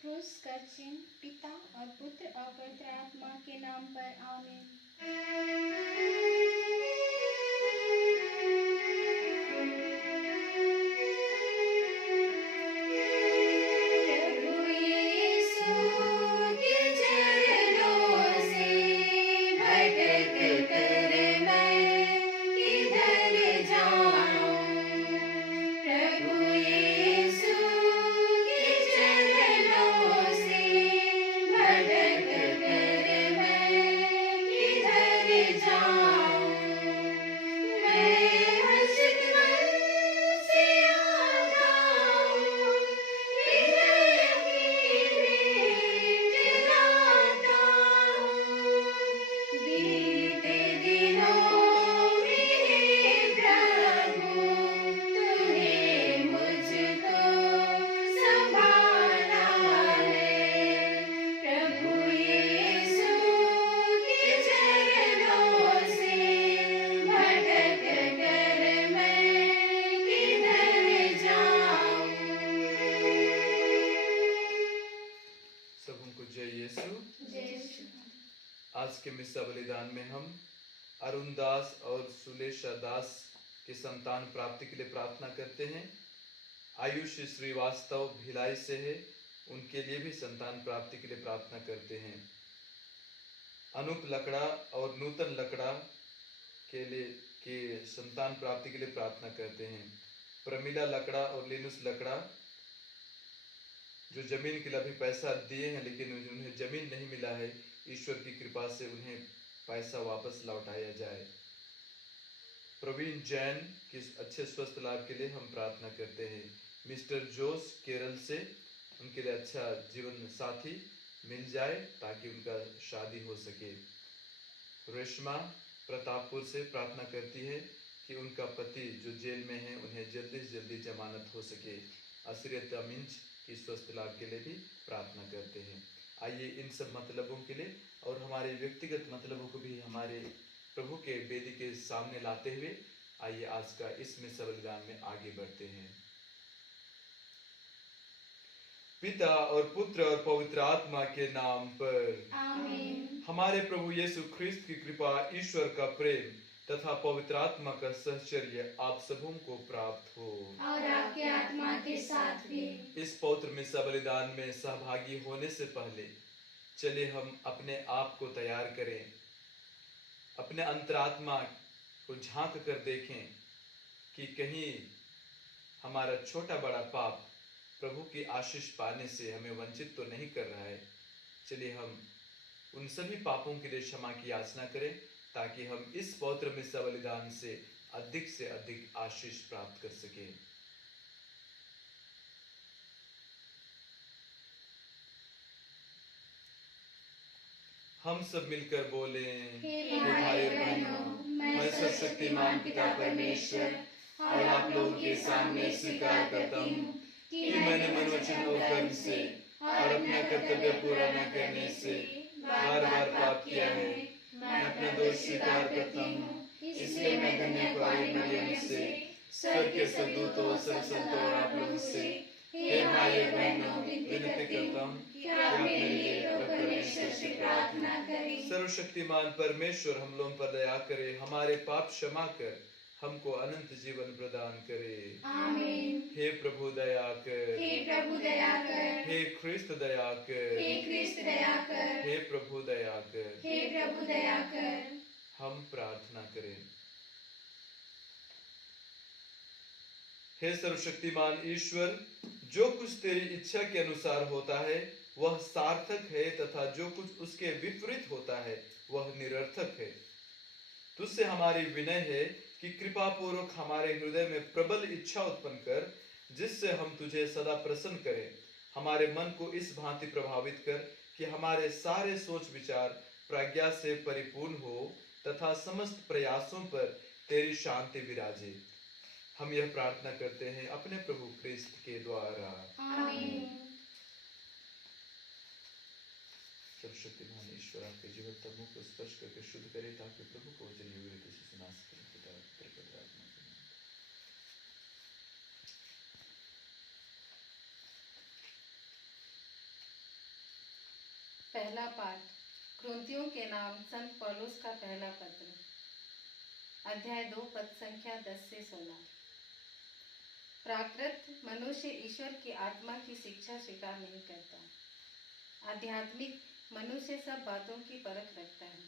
क्रूस का चिन्ह पिता और पुत्र और पवित्र आत्मा के नाम पर आमीन। आज के मिस्सा बलिदान में हम अरुण दास और सुलेशा दास की संतान प्राप्ति के लिए प्रार्थना करते हैं। आयुष श्रीवास्तव भिलाई से है, उनके लिए भी संतान प्राप्ति के लिए प्रार्थना करते हैं। अनूप लकड़ा और नूतन लकड़ा के संतान प्राप्ति के लिए प्रार्थना करते हैं। प्रमिला लकड़ा और लिनुस लकड़ा जो जमीन के लिए अभी पैसा दिए हैं लेकिन उन्हें जमीन नहीं मिला है, ईश्वर की कृपा से उन्हें पैसा वापस लौटाया जाए। प्रवीण जैन के अच्छे स्वस्थ लाभ के लिए हम प्रार्थना करते हैं। मिस्टर जोस केरल से, उनके लिए अच्छा जीवन साथी मिल जाए ताकि उनका शादी हो सके। रेशमा प्रतापपुर से प्रार्थना करती है कि उनका पति जो जेल में है उन्हें जल्दी से जल्दी जमानत हो सके। असरियत मिंच की स्वस्थ लाभ के लिए भी प्रार्थना करते हैं। आइए इन सब मतलबों के लिए और हमारे व्यक्तिगत मतलबों को भी हमारे प्रभु के वेदी के सामने लाते हुए आइए आज का इस मिस्सा बलिदान में आगे बढ़ते हैं। पिता और पुत्र और पवित्र आत्मा के नाम पर आमीन। हमारे प्रभु यीशु ख्रिस्त की कृपा, ईश्वर का प्रेम तथा पवित्र आत्मा का सहचर्य आप सबों को प्राप्त हो और आपके आत्मा के साथ भी। इस पवित्र मिस्सा बलिदान में सहभागी होने से पहले चलिए हम अपने आप को तैयार करें, अपने अंतरात्मा को झांक कर देखें कि कहीं हमारा छोटा बड़ा पाप प्रभु की आशीष पाने से हमें वंचित तो नहीं कर रहा है। चलिए हम उन सभी पापों के लिए क्षमा की याचना करें ताकि हम इस पवित्र मिस्सा बलिदान से अधिक आशीष प्राप्त कर सकें। हम सब मिलकर बोलें, हे भाई बहनों, मैं सर्वशक्तिमान पिता परमेश्वर और आप लोगों के सामने स्वीकार करता हूँ कि मैंने मनोवचन और कर्म से और अपना कर्तव्य पूरा न करने से बार बार पाप किया है। मैं अपना दोष स्वीकार करता हूँ, इसलिए मैं धन्य कुमारी मरियम से, स्वर्ग के सदूतों, संतों और आप लोगों से, हे भाई बहनों, विनती करता हूँ कि आप मेरे लिए परमेश्वर से प्रार्थना करें। सर्वशक्तिमान परमेश्वर हम लोगों पर दया करे, हमारे पाप क्षमा कर हमको अनंत जीवन प्रदान करे। आमीन। हे प्रभु दया कर, हे प्रभु दया कर, हे ख्रिस्त दया कर, हे ख्रिस्त दया कर, हे प्रभु दया कर। हे प्रभु दया कर। हम प्रार्थना करें। हे सर्वशक्तिमान ईश्वर, जो कुछ तेरी इच्छा के अनुसार होता है वह सार्थक है तथा जो कुछ उसके विपरीत होता है वह निरर्थक है। तुझसे हमारी विनय है कि कृपा पूर्वक हमारे हृदय में प्रबल इच्छा उत्पन्न कर, जिससे हम तुझे सदा प्रसन्न करें। हमारे मन को इस भांति प्रभावित कर कि हमारे सारे सोच विचार प्रज्ञा से परिपूर्ण हो तथा समस्त प्रयासों पर तेरी शांति विराजे। हम यह प्रार्थना करते हैं अपने प्रभु ख्रिस्त के द्वारा। आमीन। सर्वशक्तिमान ईश्वर आपके जीवन तमों को स्पर्श करके शुद्ध करे ताकि प्रभु को जली हुई रीति से सुना सकें। पिता पुत्र पवित्र आत्मा के नाम। पहला पाठ कुरिन्थियों के नाम संत पौलुस का पहला पत्र, अध्याय 2 पद संख्या 10 से 16। प्राकृत मनुष्य ईश्वर की आत्मा की शिक्षा स्वीकार नहीं करता। आध्यात्मिक मनुष्य सब बातों की परख रखता है।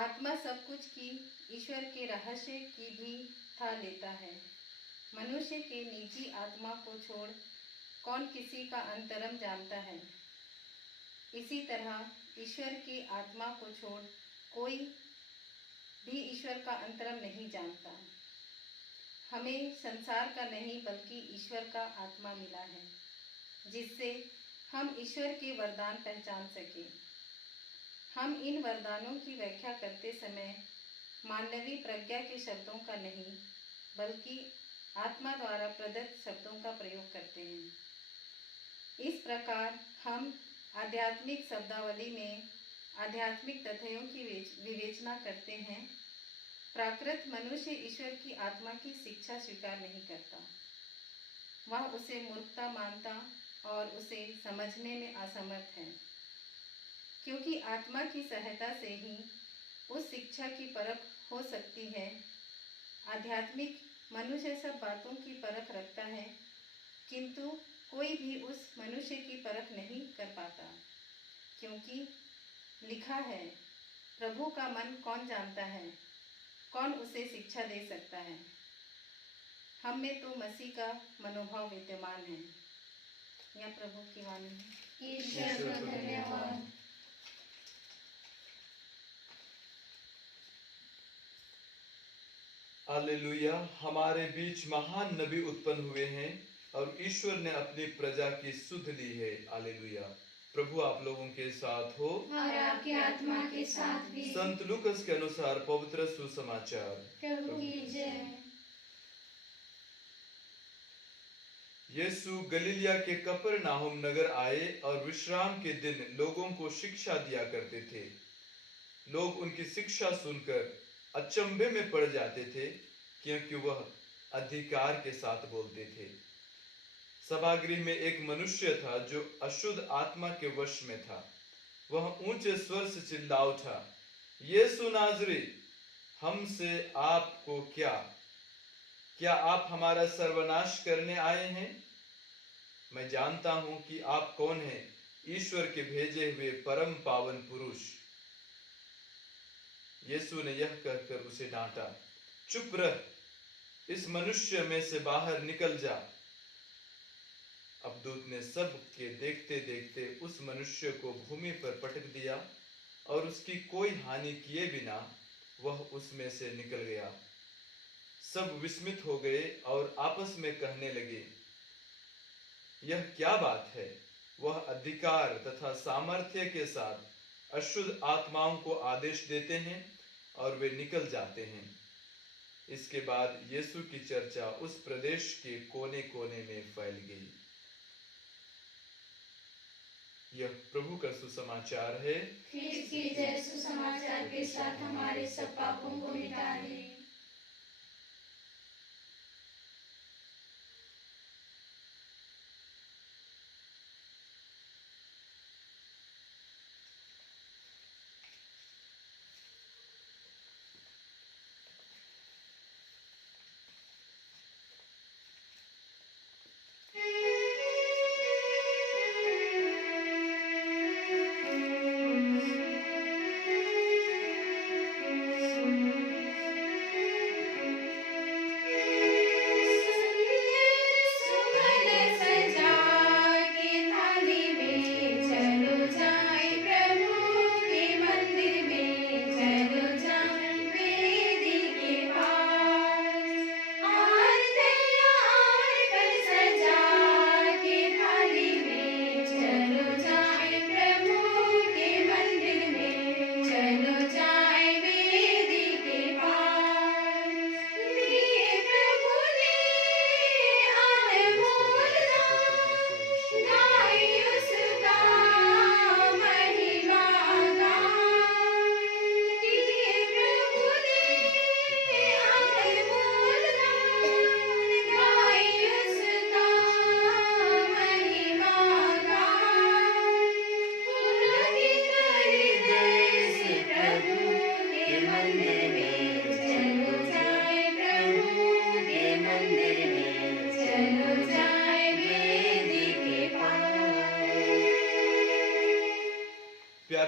आत्मा सब कुछ की ईश्वर के रहस्य की भी था लेता है। मनुष्य के निजी आत्मा को छोड़ कौन किसी का अंतरम जानता है? इसी तरह ईश्वर की आत्मा को छोड़ कोई भी ईश्वर का अंतरम नहीं जानता। हमें संसार का नहीं बल्कि ईश्वर का आत्मा मिला है, जिससे हम ईश्वर के वरदान पहचान सकें। हम इन वरदानों की व्याख्या करते समय मानवीय प्रज्ञा के शब्दों का नहीं बल्कि आत्मा द्वारा प्रदत्त शब्दों का प्रयोग करते हैं। इस प्रकार हम आध्यात्मिक शब्दावली में आध्यात्मिक तथ्यों की विवेचना करते हैं। प्राकृत मनुष्य ईश्वर की आत्मा की शिक्षा स्वीकार नहीं करता। वह उसे मूर्खता मानता और उसे समझने में असमर्थ है, क्योंकि आत्मा की सहायता से ही उस शिक्षा की परख हो सकती है। आध्यात्मिक मनुष्य सब बातों की परख रखता है, किंतु कोई भी उस मनुष्य की परख नहीं कर पाता, क्योंकि लिखा है, प्रभु का मन कौन जानता है, कौन उसे शिक्षा दे सकता है। हम में तो मसीह का मनोभाव विद्यमान है। यह प्रभु की वाणी है। ईश्वर का धन्यवाद। हालेलुया। हमारे बीच महान नबी उत्पन्न हुए हैं और ईश्वर ने अपनी प्रजा की सुध ली है। हालेलुया। प्रभु आप लोगों के साथ हो और आपके आत्मा के साथ भी। संत लूकस के अनुसार पवित्र सुसमाचार। प्रभु की जय। यीशु गलीलिया के कफरनाहुम नगर आए और विश्राम के दिन लोगों को शिक्षा दिया करते थे। लोग उनकी शिक्षा सुनकर अचंभे में पड़ जाते थे, क्योंकि वह अधिकार के साथ बोलते थे। सभागृह में एक मनुष्य था जो अशुद्ध आत्मा के वश में था। वह ऊंचे स्वर से चिल्ला उठा, यीशु नाज़री, हमसे आपको क्या आप हमारा सर्वनाश करने आए हैं? मैं जानता हूं कि आप कौन हैं, ईश्वर के भेजे हुए परम पावन पुरुष। यीशु ने यह कहकर उसे डांटा, चुप रह, इस मनुष्य में से बाहर निकल जा। अब दूत ने सब के देखते देखते उस मनुष्य को भूमि पर पटक दिया और उसकी कोई हानि किए बिना वह उसमें से निकल गया। सब विस्मित हो गए और आपस में कहने लगे, यह क्या बात है? वह अधिकार तथा सामर्थ्य के साथ अशुद्ध आत्माओं को आदेश देते हैं और वे निकल जाते हैं। इसके बाद यीशु की चर्चा उस प्रदेश के कोने कोने में फैल गई। यह प्रभु का सुसमाचार है। ख्रीस्त की जय। सुसमाचार के साथ हमारे सब पापों को मिटा दे।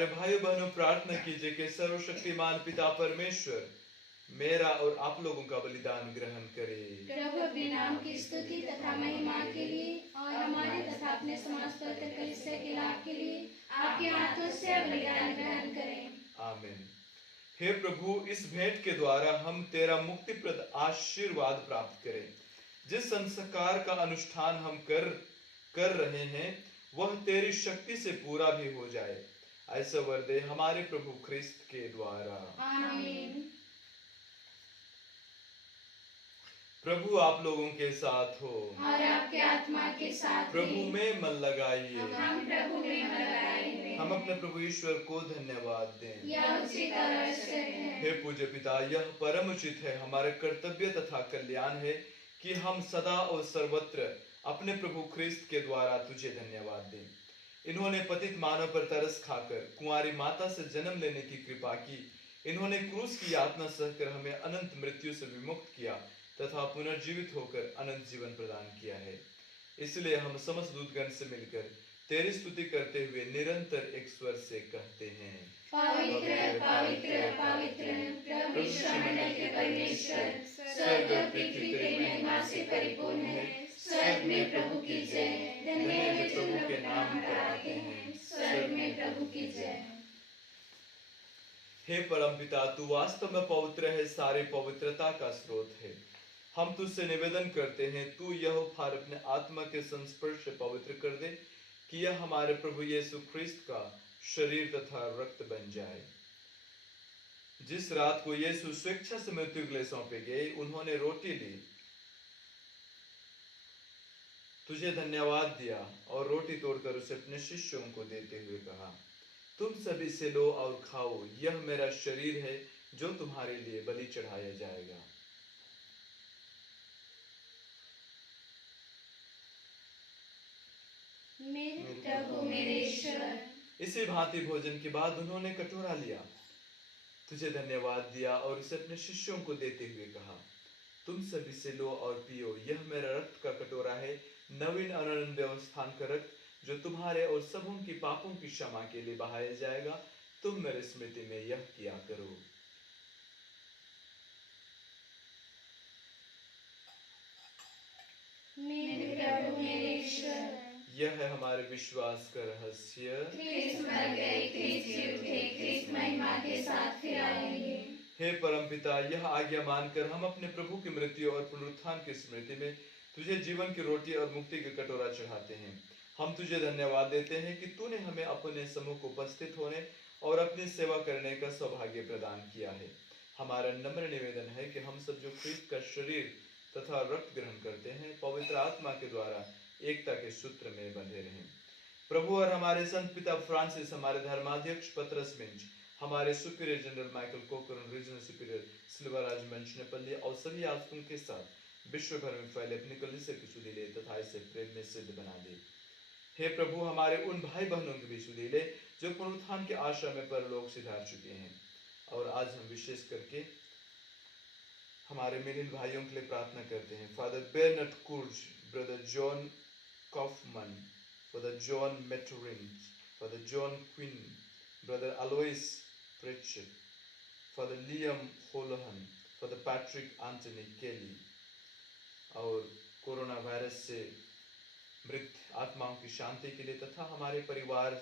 प्यारे भाइयों बहनों, प्रार्थना कीजिए कि सर्वशक्तिमान पिता परमेश्वर मेरा और आप लोगों का बलिदान ग्रहण करे। प्रभु अपने नाम की स्तुति तथा महिमा के लिए और हमारे तथा अपने समस्त पवित्र कलीसिया के लाभ के लिए आपके हाथों से बलिदान ग्रहण करें। आमीन। हे प्रभु, इस भेंट के द्वारा हम तेरा मुक्तिप्रद आशीर्वाद प्राप्त करें। जिस संस्कार का अनुष्ठान हम कर रहे हैं वह तेरी शक्ति से पूरा भी हो जाए, ऐसा वर दे हमारे प्रभु ख्रिस्त के द्वारा। आमीन। प्रभु आप लोगों के साथ हो और आपके आत्मा के साथ प्रभु भी। में मन लगाइए। हम प्रभु में मन लगाए हुए हम हैं। अपने प्रभु ईश्वर को धन्यवाद दें। यह उचित और आवश्यक है। हे पूज्य पिता, यह परम उचित है, हमारे कर्तव्य तथा कल्याण है कि हम सदा और सर्वत्र अपने प्रभु ख्रिस्त के द्वारा तुझे धन्यवाद दें। इन्होंने पतित मानव पर तरस खाकर कुंवारी माता से जन्म लेने की कृपा की। इन्होंने क्रूस की यातना सहकर हमें अनंत मृत्यु से विमुक्त किया तथा पुनर्जीवित होकर अनंत जीवन प्रदान किया है। इसलिए हम समस्त दूतगण से मिलकर तेरी स्तुति करते हुए निरंतर एक स्वर से कहते हैं, पवित्र पवित्र पवित्र प्रभु ईश्वरमंडल के परमेश्वर, स्वर्ग और पृथ्वी तेरी महिमा से परिपूर्ण है। स्वर्ग में प्रभु की जय। धन्य है जो प्रभु के नाम पर आते हैं। स्वर्ग में प्रभु की जय। हे परमपिता, तू वास्तव में पवित्र है, सारे पवित्रता का स्रोत है। हम तुझसे निवेदन करते हैं, तू यह उपहार अपने आत्मा के संस्पर्श से पवित्र कर दे कि यह हमारे प्रभु यीशु ख्रिस्त का शरीर तथा रक्त बन जाए। जिस रात को यीशु स्वेच्छा से मृत्यु के लिए सौंपे गए, उन्होंने रोटी ली, तुझे धन्यवाद दिया और रोटी तोड़कर उसे अपने शिष्यों को देते हुए कहा, तुम सभी से लो और खाओ, यह मेरा शरीर है जो तुम्हारे लिए बलि चढ़ाया जाएगा। मेरे प्रभु मेरे ईश्वर। इसी भांति भोजन के बाद उन्होंने कटोरा लिया, तुझे धन्यवाद दिया और उसे अपने शिष्यों को देते हुए कहा, तुम सभी से लो और पियो, यह मेरा रक्त का कटोरा है, नवीन और अनंत व्यवस्थान का रक्त जो तुम्हारे और सबों की पापों की क्षमा के लिए बहाया जाएगा। तुम मेरे स्मृति में यह किया करो। मेरे प्रभु मेरे ईश्वर। यह है हमारे विश्वास का रहस्य। ख्रिस्त मर गए, ख्रिस्त जी उठे, ख्रिस्त महिमा के साथ फिर आएंगे। हे परमपिता, यह आज्ञा मानकर हम अपने प्रभु की मृत्यु और पुनरुत्थान की स्मृति में तुझे जीवन की रोटी और मुक्ति का कटोरा चढ़ाते हैं। हम तुझे धन्यवाद देते हैं कि तूने हमें अपने सम्मुख उपस्थित होने और अपनी सेवा करने का सौभाग्य प्रदान किया है। हमारा नम्र निवेदन है कि हम सब जो ख्रिस्त का शरीर तथा रक्त ग्रहण करते हैं, पवित्र आत्मा के द्वारा एकता के सूत्र में बंधे रहें। प्रभु और हमारे संत पिता फ्रांसिस, हमारे धर्माध्यक्ष पतरस मिंज, हमारे superior general Michael Coker, regional superior Silvaraj Manchenapalli और सभी आस्कों के साथ विश्व भर में फैले अपनी कलीसिया की सुधि ले तथा इसे प्रेम में सिद्ध बना दे। हे प्रभु, हमारे उन भाई बहनों की भी सुधि ले जो पुनरुत्थान के आशा में परलोक सिधार चुके हैं। और आज हम विशेष करके हमारे मिलिन भाइयों के लिए प्रार्थना करते हैं। Father Bernd Kurz, brother John Kaufman, father John Metrin, father John Quinn, brother Alois Prechet, father Liam Holohan, father Patrick Anthony Kelly, और कोरोना वायरस से मृत आत्माओं की शांति के लिए तथा हमारे परिवार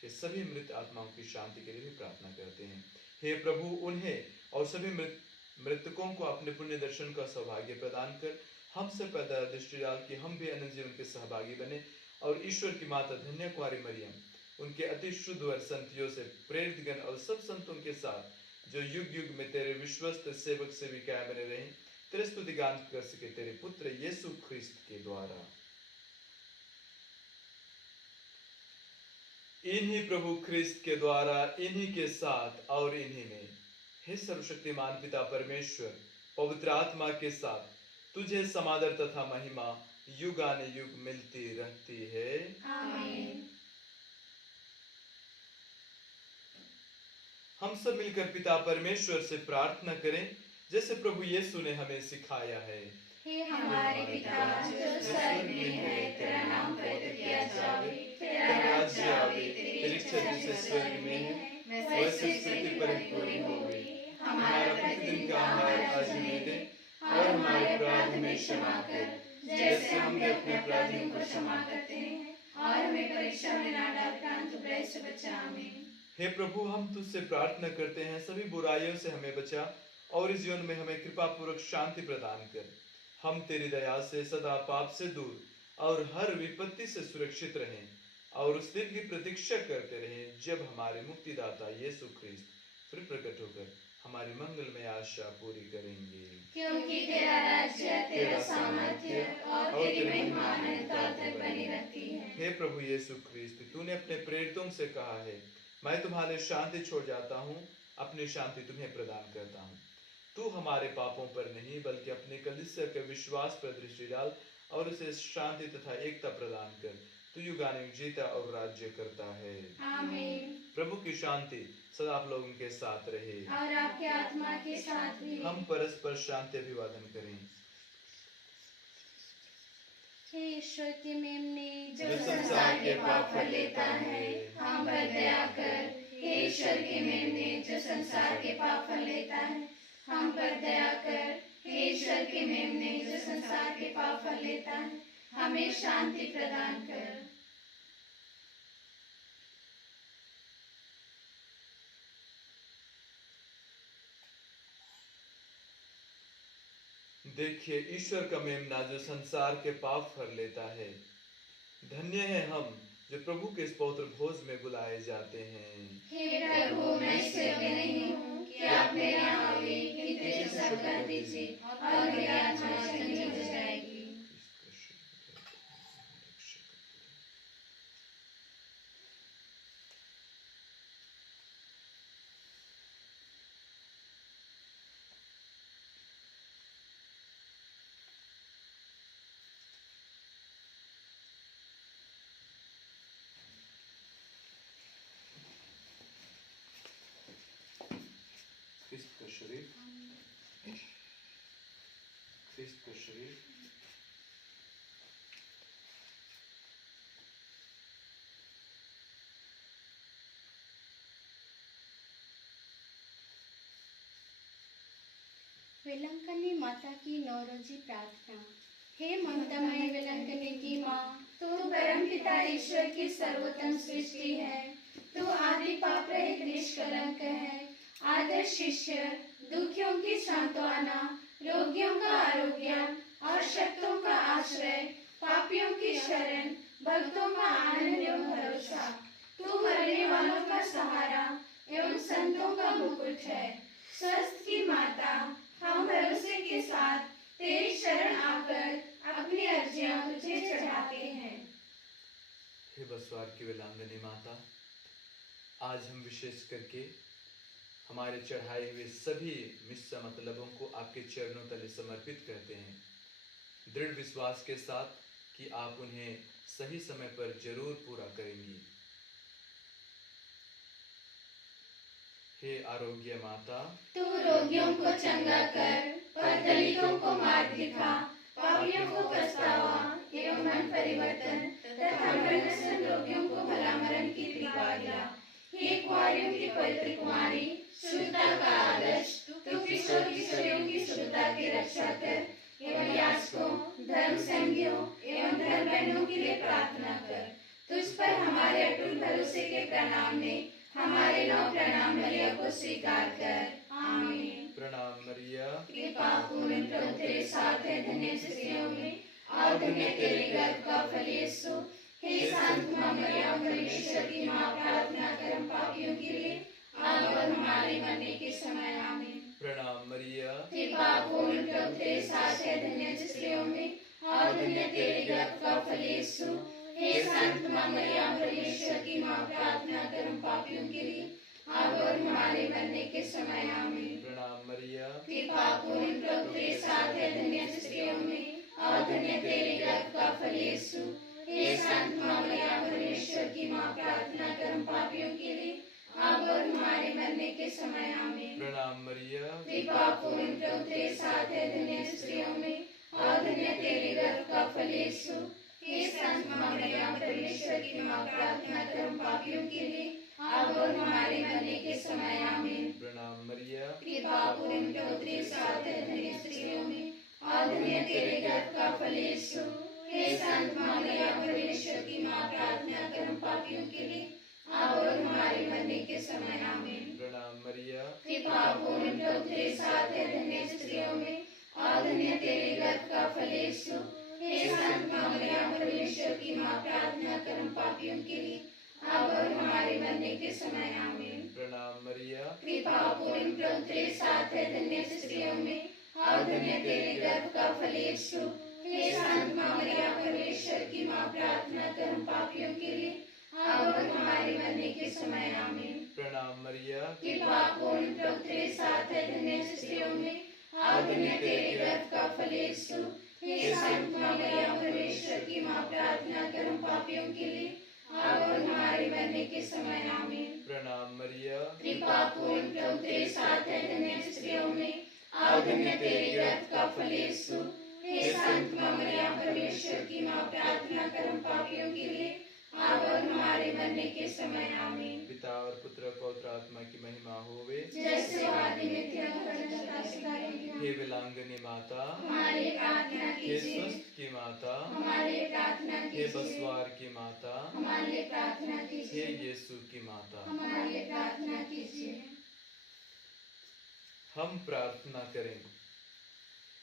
के सभी मृत आत्माओं की शांति के लिए भी प्रार्थना करते हैं। हे प्रभु, उन्हें और सभी मृतकों को अपने पुण्य दर्शन का सौभाग्य प्रदान कर हमसे पैदा दृष्टि डाल कि हम भी अनंत जीवन के सहभागी बने और ईश्वर की माता धन्य कुंवारी मरियम, उनके अति शुद्ध वर संतियों से प्रेरित गण और सब संतों के साथ जो युग युग में तेरे विश्वस्त सेवक सेविकाएं बने रहें, तेरे स्तुति गान कर सके तेरे पुत्र यीशु ख्रिस्त के द्वारा। इन्हीं प्रभु ख्रिस्त के द्वारा, इन्हीं के साथ और इन्हीं में, हे सर्वशक्तिमान पिता परमेश्वर, पवित्र आत्मा के साथ तुझे समादर तथा महिमा युगानुयुग मिलती रहती है। आमीन। हम सब मिलकर पिता परमेश्वर से प्रार्थना करें जैसे प्रभु यीशु ने हमें सिखाया है। हे हमारे पिता जो स्वर्ग में है, तेरा नाम पवित्र किया जावे, तेरा राज्य आवे, तेरी इच्छा परमेश्वर जैसे स्वर्ग में है वैसे स्तुति परिपूर्ण हो गई। हमारा प्रतिदिन का आहार आज हमें दे और हमारे अपराध हमें क्षमा कर जैसे हम भी अपने अपराधियों को क्षमा करते हैं और हमें परीक्षा में ना डाल परंतु बुराई से बचा। आमीन। हे प्रभु, हम तुझसे प्रार्थना करते हैं सभी बुराइयों से हमें बचा और इस जीवन में हमें कृपा पूर्वक शांति प्रदान कर। हम तेरी दया से सदा पाप से दूर और हर विपत्ति से सुरक्षित रहें और उस दिन की प्रतीक्षा करते रहें जब हमारे मुक्तिदाता यीशु ख्रिस्त फिर प्रकट होकर हमारी मंगलमय आशा पूरी करेंगे। क्योंकि तेरा राज्य, तेरा सामर्थ्य और तेरी महिमा अनंतता तक बनी रहती है। हे प्रभु यीशु ख्रिस्त, तूने अपने प्रेरितों से कहा है, मैं तुम्हारे शांति छोड़ जाता हूँ, अपनी शांति तुम्हें प्रदान करता हूँ। तू हमारे पापों पर नहीं बल्कि अपने कलीसिया के विश्वास पर दृष्टि डाल और उसे शांति तथा एकता प्रदान कर। तू युगानुयुग जीता और राज्य करता है। आमीन। प्रभु की शांति सदा आप लोगों के साथ रहे और आपके आत्मा के साथ भी। हम परस्पर शांति अभिवादन करें। हे ईश्वर के मेमने जो संसार के पाप हर लेता है, हम पर दया कर। हे ईश्वर के मेमने जो संसार के पाप हर लेता है, हम पर दया कर। हे ईश्वर के मेमने जो संसार के पाप हर लेता है, हमें शांति प्रदान कर। देखिए ईश्वर का मेमना जो संसार के पाप हर लेता है। धन्य है हम जो प्रभु के इस पवित्र भोज में बुलाए जाते हैं। हे प्रभु, मैं इस योग्य नहीं हूँ कि आप मेरे यहाँ आवे, किंतु एक शब्द कह दीजिए और मेरी आत्मा संजीव हो जाएगी। ख्रिस्त का शरीर, ख्रिस्त का शरीर। वेलंकनी माता की नौरोजी प्रार्थना। हे ममतामय वेलंकनी की माँ, तू परमपिता ईश्वर की सर्वोत्तम सृष्टि है। तू आदि पाप रहित निष्कलंक है। आदर्श शिष्य, दुखियों की सांत्वना, रोगियों का आरोग्य और शक्तों का आश्रय, पापियों की शरण, भक्तों का आनंद एवं भरोसा। तू मरने वालों का सहारा एवं संतों का मुकुट है। स्वस्थ की माता, हम भरोसे के साथ तेरी शरण आकर अपनी अर्जियां तुझे चढ़ाते हैं। हे बसवार की वेलांगनी माता, आज हम विशेष करके हमारे चढ़ाए हुए सभी मिस्सा मतलबों को आपके चरणों तले समर्पित करते हैं, दृढ़ विश्वास के साथ कि आप उन्हें सही समय पर जरूर पूरा करेंगी। हे आरोग्य माता, तू रोगियों को चंगा कर, पर दलितों को मार्ग दिखा, पापियों को पछतावा एवं मन परिवर्तन तथा मरणग्रस्त रोगियों को भला मरण की कृपा दिला। हे कुंवारियों की पवित्र कुमारी, शुद्धता का आदर्श, तू किशोर किशोरियों की शुद्धता की रक्षा कर एवं याचकों, धर्म संगियों एवं धर्म बहनों के लिए प्रार्थना कर। तुझ पर हमारे अटूट भरोसे के प्रणाम में हमारे 9 प्रणाम बलियों को स्वीकार कर। आमीन। प्रणाम मरिया, कृपा पूर्ण प्रभु तेरे साथ है, धन्य स्त्रियों में और धन्य तेरे गर्भ का फल यीशु। हे संत मां मरियम, परमेश्वर की मां, प्रार्थना कर हम पापियों के लिए अब और हमारे मरने के समय। आमीन। प्रणाम मरिया, कृपा पूर्ण प्रभु तेरे साथ है, धन्य स्त्रियों में और धन्य तेरे गर्भ का फल यीशु। हे संत मां मरियम, परमेश्वर की मां, प्रार्थना कर हम पापियों के लिए अब और हमारे मरने के समय। आमीन। प्रणाम मरिया, कृपा पूर्ण प्रभु तेरे साथ है, धन्य स्त्रियों में और धन्य तेरे गर्भ का फल यीशु। हे संत मां मरियम, परमेश्वर की मां, प्रार्थना कर हम पापियों के लिए अब और हमारे मरने के समय। आमीन। प्रणाम मरिया, कृपा पूर्ण प्रभु तेरे साथ है, धन्य स्त्रियों में और धन्य तेरे गर्भ का फल यीशु। हे संत मां मरियम, परमेश्वर की मां, प्रार्थना कर हम पापियों के लिए अब और हमारे मरने के समय आमीन। प्रणाम मरिया, कृपा पूर्ण प्रभु तेरे साथ है, धन्य स्त्रियों में और धन्य तेरे गर्भ का फल यीशु। हे संत मरिया परमेश्वर की माँ, प्रार्थना कर हम पापियों के लिए अब और हमारे मरने के समय आमीन। प्रणाम मरिया, कृपा पूर्ण प्रभु तेरे साथ है, धन्य स्त्रियों में और धन्य तेरे गर्भ का फल यीशु। हे संत मरिया परमेश्वर की माँ, प्रार्थना कर हम पापियों के लिए अब और हमारे मरने के समय आमीन। प्रणाम मरिया, कृपा पूर्ण प्रभु तेरे साथ है, धन्य स्त्रियों में और धन्य तेरे गर्भ का फल यीशु। हे संत मरिया परमेश्वर की माँ, प्रार्थना कर हम पापियों के लिए अब और हमारे मरने के समय आमीन। प्रणाम मरिया, कृपा पूर्ण प्रभु तेरे साथ है, धन्य स्त्रियों में और धन्य तेरे गर्भ का फल यीशु। हे संत मरिया परमेश्वर की माँ, प्रार्थना कर हम पापियों के लिए अब और हमारे मरने के समय आमीन। प्रणाम मरिया, कृपा पूर्ण प्रभु तेरे साथ है, धन्य स्त्रियों में और धन्य तेरे गर्भ का फल यीशु। हे संत मरिया परमेश्वर की माँ, प्रार्थना कर हम पापियों के लिए अब और हमारे मरने के समय आमीन। पिता और पुत्र और पवित्र आत्मा की महिमा होवे, जैसे आदि में थी, अब सदा सदा रहेगी। हे विलांगनी माता, हमारे लिए प्रार्थना हे कीजिए। स्वस्थ की माता, हमारे लिए प्रार्थना हे कीजिए। बसवार की माता, हमारे लिए प्रार्थना हे कीजिए। यीशु की माता। हमारे लिए प्रार्थना कीजिए। हम प्रार्थना करें।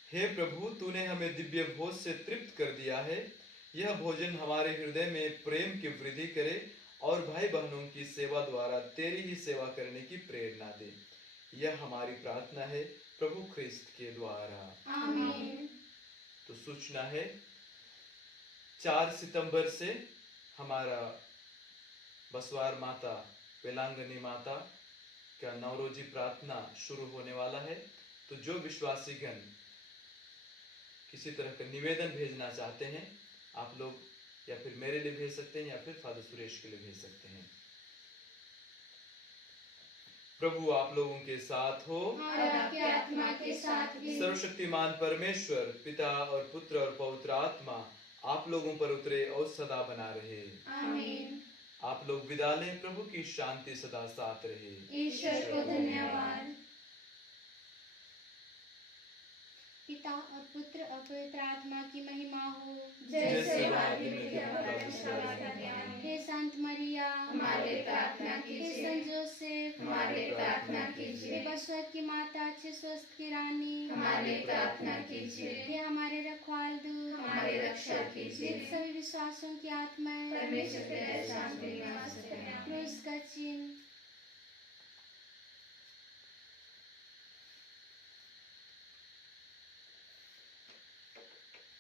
हे प्रभु, तूने हमें दिव्य भोज से तृप्त कर दिया है। यह भोजन हमारे हृदय में प्रेम की वृद्धि करे और भाई बहनों की सेवा द्वारा तेरी ही सेवा करने की प्रेरणा दे। यह हमारी प्रार्थना है प्रभु ख्रिस्त के द्वारा। आमीन। तो सूचना है, 4 सितंबर से हमारा बसवार माता, वेलांगनी माता का नवरोजी प्रार्थना शुरू होने वाला है। तो जो विश्वासीगण किसी तरह का निवेदन भेजना चाहते हैं, आप लोग या फिर मेरे लिए भेज सकते हैं या फिर फादर सुरेश के लिए भेज सकते हैं। प्रभु आप लोगों के साथ हो और आपके आत्मा के साथ भी। सर्वशक्तिमान परमेश्वर पिता और पुत्र और पवित्र आत्मा आप लोगों पर उतरे और सदा बना रहे। आमीन। आप लोग विदा लें। प्रभु की शांति सदा साथ रहे। ईश्वर को धन्यवाद। पिता और पुत्र और पवित्र आत्मा की महिमा हो। जैसे आदि में थी, अब सदा सदा रहेगी। हे संत मरिया, हमारे लिए प्रार्थना हे कीजिए। संत जोसेफ, हमारे लिए प्रार्थना हे कीजिए। बसवर की माता, अच्छे स्वस्थ की रानी, हमारे लिए प्रार्थना कीजिए। हे हमारे रखवाल दूत, हमारी रक्षा कीजिए। सभी विश्वासों की आत्माएं, परमेश्वर के शांति निवास करें। क्रूस का चिन्ह,